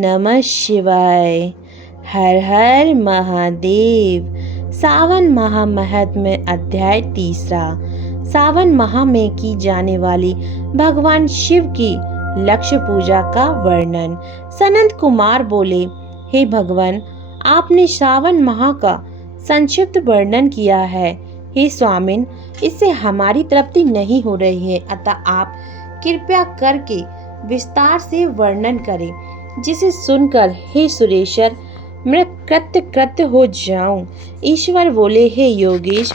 नमः शिवाय। हर हर महादेव। सावन माह महात्म्य अध्याय 3। सावन माह में की जाने वाली भगवान शिव की लक्ष्य पूजा का वर्णन। सनंद कुमार बोले, हे भगवान, आपने सावन माह का संक्षिप्त वर्णन किया है। हे स्वामिन, इससे हमारी तृप्ति नहीं हो रही है, अतः आप कृपया करके विस्तार से वर्णन करें, जिसे सुनकर हे सुरेश्वर मैं कृत्य हो जाऊं। ईश्वर बोले, हे योगेश,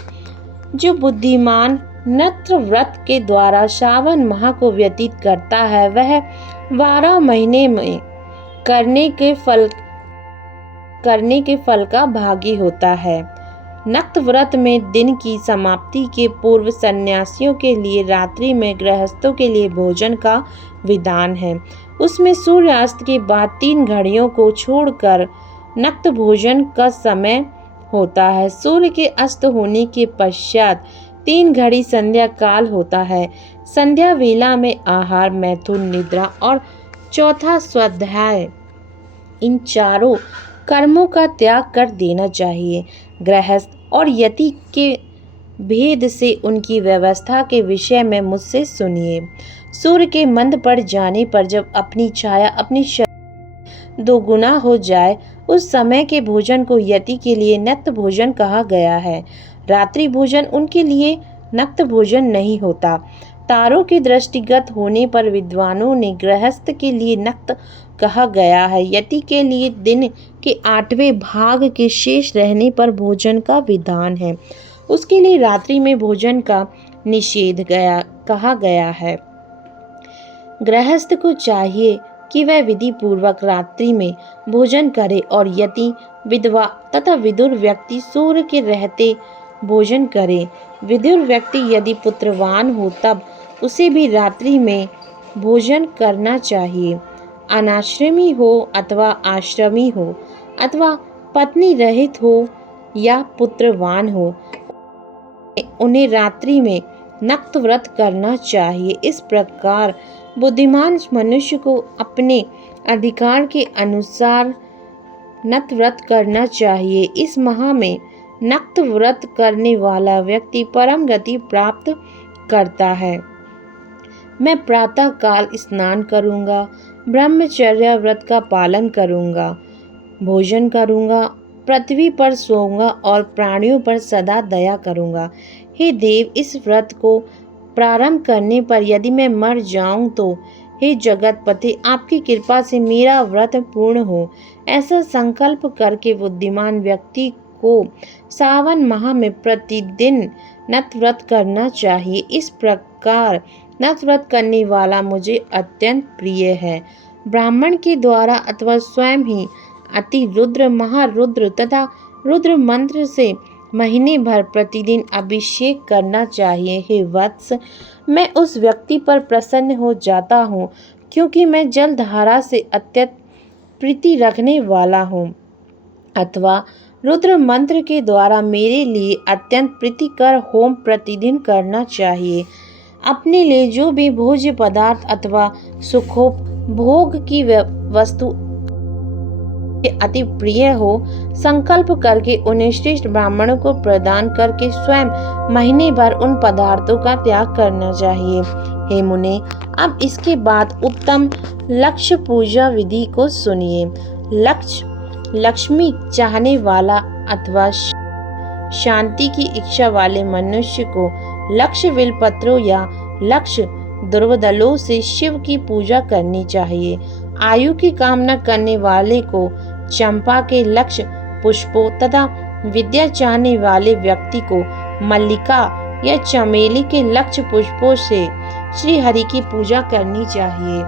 जो बुद्धिमान नत्र व्रत के द्वारा सावन माह को व्यतीत करता है, वह 12 महीने में करने के फल का भागी होता है। नक्त व्रत में दिन की समाप्ति के पूर्व सन्यासियों के लिए रात्रि में गृहस्थों के लिए भोजन का विधान है। उसमें सूर्यास्त के बाद 3 घड़ियों को छोड़कर नक्त भोजन का समय होता है। सूर्य के अस्त होने के पश्चात 3 घड़ी संध्या काल होता है। संध्या वेला में आहार, मैथुन, निद्रा और चौथा स्वाध्याय, इन चारों कर्मों का त्याग कर देना चाहिए। गृहस्थ और यति के भेद से उनकी व्यवस्था के विषय में मुझसे सुनिए। सूर्य के मंद पड़ जाने पर जब अपनी छाया अपनी शक्ति 2 गुना हो जाए, उस समय के भोजन को यति के लिए नक्त भोजन कहा गया है। रात्रि भोजन उनके लिए नक्त भोजन नहीं होता। तारों के दृष्टिगत होने पर विद्वानों ने गृहस्थ के लिए नक्त कहा गया है। यति के लिए दिन के 8वें भाग के शेष रहने पर भोजन का विधान है। उसके लिए रात्रि में भोजन का निषेध कहा गया है। गृहस्थ को चाहिए कि वह विधि पूर्वक रात्रि में भोजन करे और यति, विधवा तथा विदुर व्यक्ति सूर्य के रहते भोजन करे। विदुर व्यक्ति यदि पुत्रवान हो तब उसे भी रात्रि में भोजन करना चाहिए। अनाश्रमी हो अथवा आश्रमी हो अथवा पत्नी रहित हो या पुत्रवान हो, उन्हें रात्रि में नक्त व्रत करना चाहिए। इस प्रकार बुद्धिमान मनुष्य को अपने अधिकार के अनुसार नक्त व्रत करना चाहिए। इस माह में नक्त व्रत करने वाला व्यक्ति परम गति प्राप्त करता है। मैं प्रातः काल स्नान करूंगा, ब्रह्मचर्य व्रत का पालन करूंगा, भोजन करूंगा, पृथ्वी पर सोऊंगा और प्राणियों पर सदा दया करूंगा। हे देव, इस व्रत को प्रारंभ करने पर यदि मैं मर जाऊं तो हे जगतपति, आपकी कृपा से मेरा व्रत पूर्ण हो। ऐसा संकल्प करके बुद्धिमान व्यक्ति को सावन माह में प्रतिदिन नक्त व्रत करना चाहिए। इस प्रकार नक्त व्रत करने वाला मुझे अत्यंत प्रिय है। ब्राह्मण के द्वारा अथवा स्वयं ही अति रुद्र, महारुद्र तथा रुद्र मंत्र से महीने भर प्रतिदिन अभिषेक करना चाहिए। हे वत्स, मैं उस व्यक्ति पर प्रसन्न हो जाता हूँ क्योंकि मैं जल धारा से अत्यंत प्रीति रखने वाला हूँ, अथवा रुद्र मंत्र के द्वारा मेरे लिए अत्यंत प्रीतिकर होम प्रतिदिन करना चाहिए। अपने लिए जो भी भोज्य पदार्थ अथवा सुखोपभोग की वस्तु अति प्रिय हो, संकल्प करके उन्हें श्रेष्ठ ब्राह्मणों को प्रदान करके स्वयं महीने भर उन पदार्थों का त्याग करना चाहिए। हे मुने, अब इसके बाद उत्तम लक्ष्य पूजा विधि को सुनिए। लक्ष्मी चाहने वाला अथवा शांति की इच्छा वाले मनुष्य को लक्ष्य बिलपत्रों या लक्ष्य दुर्वदलों से शिव की पूजा करनी चाहिए। आयु की कामना करने वाले को चंपा के लक्ष्य पुष्पों तथा विद्या चाहने वाले व्यक्ति को मल्लिका या चमेली के लक्ष्य पुष्पों से श्री हरि की पूजा करनी चाहिए।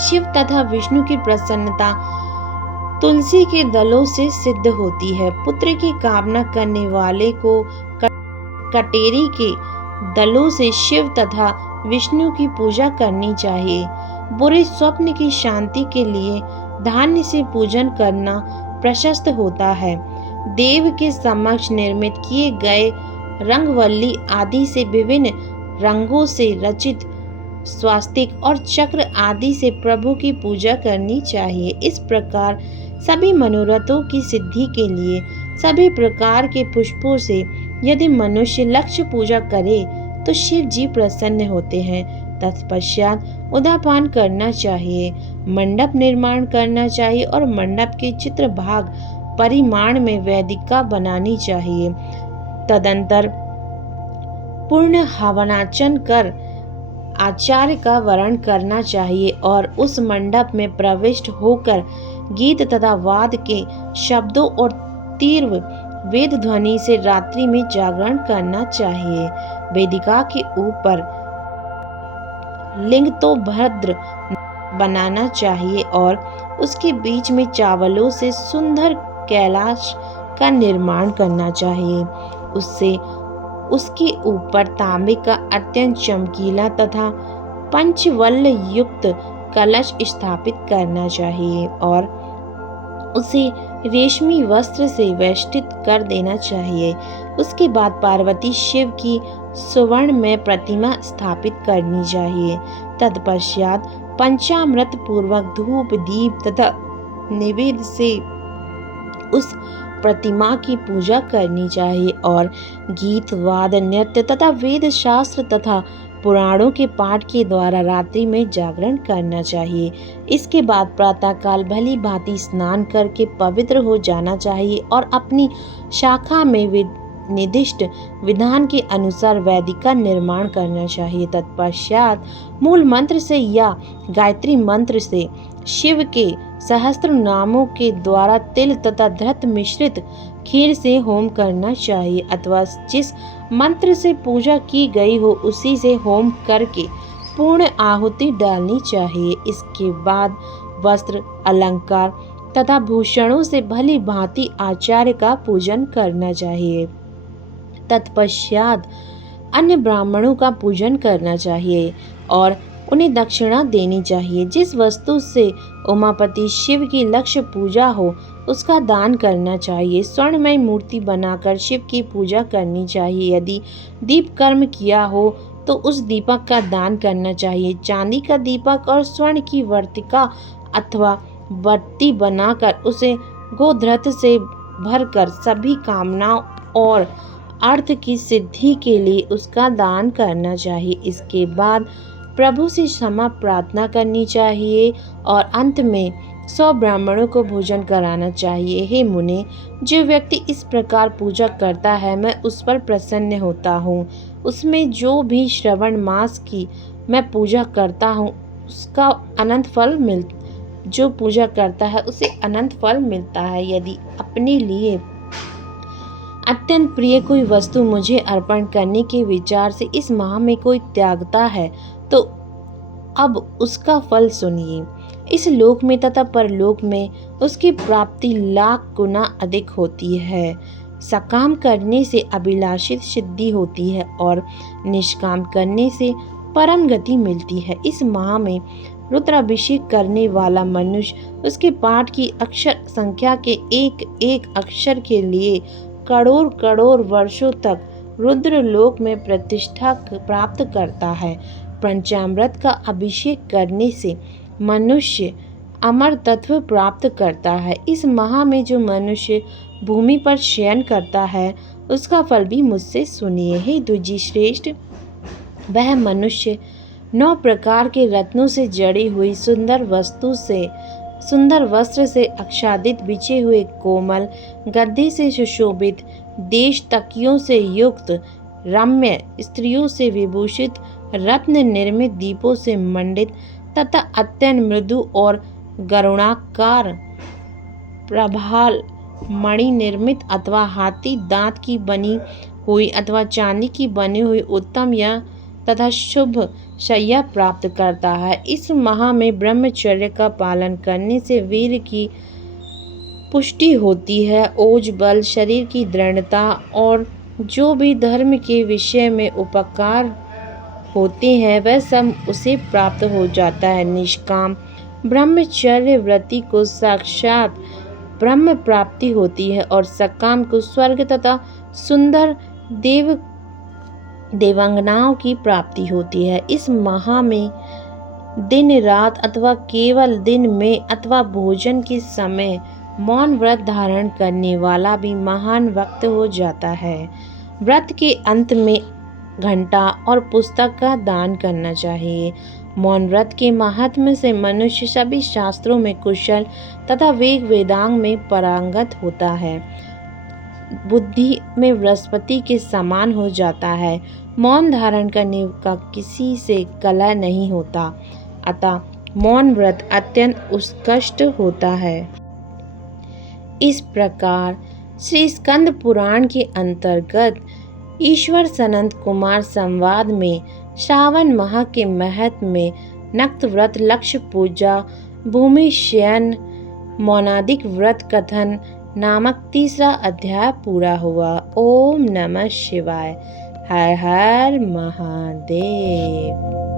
शिव तथा विष्णु की प्रसन्नता तुलसी के दलों से सिद्ध होती है। पुत्र की कामना करने वाले को कटेरी के दलों से शिव तथा विष्णु की पूजा करनी चाहिए। बुरे स्वप्न की शांति के लिए धान्य से पूजन करना प्रशस्त होता है। देव के समक्ष निर्मित किए गए रंगवल्ली आदि से विभिन्न रंगों से रचित स्वास्तिक और चक्र आदि से प्रभु की पूजा करनी चाहिए। इस प्रकार सभी मनोरथों की सिद्धि के लिए सभी प्रकार के पुष्पों से यदि मनुष्य लक्ष्य पूजा करे तो शिव जी प्रसन्न होते हैं। तत्पश्चात उदापान करना चाहिए, मंडप निर्माण करना चाहिए और मंडप के चित्र भाग परिमाण में वेदिका बनानी चाहिए। तदंतर पूर्ण हवनाचन कर आचार्य का वर्ण करना चाहिए और उस मंडप में प्रविष्ट होकर गीत तथा वाद के शब्दों और तीव्र वेद ध्वनि से रात्रि में जागरण करना चाहिए। वेदिका के ऊपर लिंग तो भद्र बनाना चाहिए और उसके बीच में चावलों से सुंदर कैलाश का निर्माण करना चाहिए। उससे उसके ऊपर तांबे का अत्यंत चमकीला तथा पंचवल्ल युक्त कलश स्थापित करना चाहिए और उसे रेशमी वस्त्र से वेष्टित कर देना चाहिए। उसके बाद पार्वती शिव की सुवर्ण में प्रतिमा स्थापित करनी चाहिए। तत्पश्चात पंचामृत पूर्वक धूप दीप तथा निवेद से उस प्रतिमा की पूजा करनी चाहिए और गीत वाद नृत्य तथा वेद शास्त्र तथा पुराणों के पाठ के द्वारा रात्रि में जागरण करना चाहिए। इसके बाद प्रातःकाल भली भांति स्नान करके पवित्र हो जाना चाहिए और अपनी शाखा में निर्दिष्ट विधान के अनुसार वेदिका निर्माण करना चाहिए। तत्पश्चात मूल मंत्र से या गायत्री मंत्र से शिव के सहस्त्र नामों के द्वारा तिल तथा धृत मिश्रित खीर से होम करना चाहिए अथवा जिस मंत्र से पूजा की गई हो उसी से होम करके पूर्ण आहुति डालनी चाहिए। इसके बाद वस्त्र अलंकार तथा भूषणों से भली भांति आचार्य का पूजन करना चाहिए। तत्पश्चात अन्य ब्राह्मणों का पूजन करना चाहिए और उन्हें दक्षिणा देनी चाहिए। जिस वस्तु से उमापति शिव की लक्ष्य पूजा हो उसका दान करना चाहिए। स्वर्णमय मूर्ति बनाकर शिव की पूजा करनी चाहिए। यदि दीप कर्म किया हो तो उस दीपक का दान करना चाहिए। चांदी का दीपक और स्वर्ण की वर्तिका अथवा बत्ती बनाकर उसे गोधृत से भरकर सभी कामनाओं और अर्थ की सिद्धि के लिए उसका दान करना चाहिए। इसके बाद प्रभु से क्षमा प्रार्थना करनी चाहिए और अंत में 100 ब्राह्मणों को भोजन कराना चाहिए। हे मुने, जो व्यक्ति इस प्रकार पूजा करता है मैं उस पर प्रसन्न होता हूँ। उसमें जो भी श्रवण मास की मैं पूजा करता हूँ उसका अनंत फल जो पूजा करता है उसे अनंत फल मिलता है। यदि अपने लिए अत्यंत प्रिय कोई वस्तु मुझे अर्पण करने के विचार से इस माह में कोई त्यागता है तो अब उसका फल सुनिए। इस लोक में तथा परलोक में उसकी प्राप्ति लाख गुना अधिक होती है। सकाम करने से अभिलाषित सिद्धि होती है और निष्काम करने से परम गति मिलती है। इस माह में रुद्राभिषेक करने वाला मनुष्य उसके पाठ की अक्षर संख्या के एक एक अक्षर के लिए करोड़ करोड़ वर्षों तक रुद्र लोक में प्रतिष्ठा प्राप्त करता है। पंचामृत का अभिषेक करने से मनुष्य अमर तत्व प्राप्त करता है। इस माह में जो मनुष्य भूमि पर शयन करता है उसका फल भी मुझसे सुनिए। हे द्विजी श्रेष्ठ, वह मनुष्य 9 प्रकार के रत्नों से जड़ी हुई सुंदर वस्त्र से आच्छादित बिछे हुए कोमल गद्दे से सुशोभित देश तकियों से युक्त रम्य स्त्रियों से विभूषित रत्न निर्मित दीपों से मंडित तथा अत्यंत मृदु और गरुणाकार प्रभाल मणि निर्मित अथवा हाथी दांत की बनी हुई अथवा चांदी की बनी हुई उत्तम या तथा शुभ शैया प्राप्त करता है। इस माह में ब्रह्मचर्य का पालन करने से वीर की पुष्टि होती है। ओज बल, शरीर की दृढ़ता और जो भी धर्म के विषय में उपकार होते हैं वह सब उसे प्राप्त हो जाता है। निष्काम ब्रह्मचर्य व्रति को साक्षात ब्रह्म प्राप्ति होती है और सकाम को स्वर्ग तथा सुंदर देव देवांगनाओं की प्राप्ति होती है। इस माह में दिन रात अथवा केवल दिन में अथवा भोजन के समय मौन व्रत धारण करने वाला भी महान भक्त हो जाता है। व्रत के अंत में घंटा और पुस्तक का दान करना चाहिए। मौन व्रत के महात्म्य से मनुष्य सभी शास्त्रों में कुशल तथा वेदांग में पारंगत होता है, बुद्धि में बृहस्पति के समान हो जाता है। मौन धारण करने का किसी से कलह नहीं होता, अतः मौन व्रत अत्यंत उत्कृष्ट होता है। इस प्रकार श्री स्कंद पुराण के अंतर्गत ईश्वर सनंत कुमार संवाद में श्रावण माह के महत्व में नक्त व्रत, लक्ष्य पूजा, भूमि शयन, मौनादिक व्रत कथन नामक तीसरा अध्याय पूरा हुआ। ओम नमः शिवाय। हर हर महादेव।